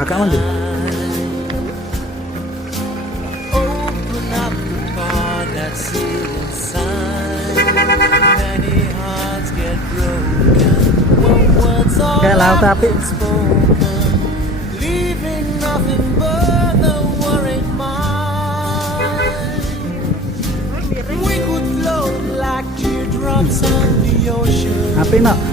Kakak mandi. Open up the part that's inside. Many hearts get broken when words are Kayak laut tapi unspoken, leaving nothing but the worried mind. We could float like teardrops on the ocean. api nak.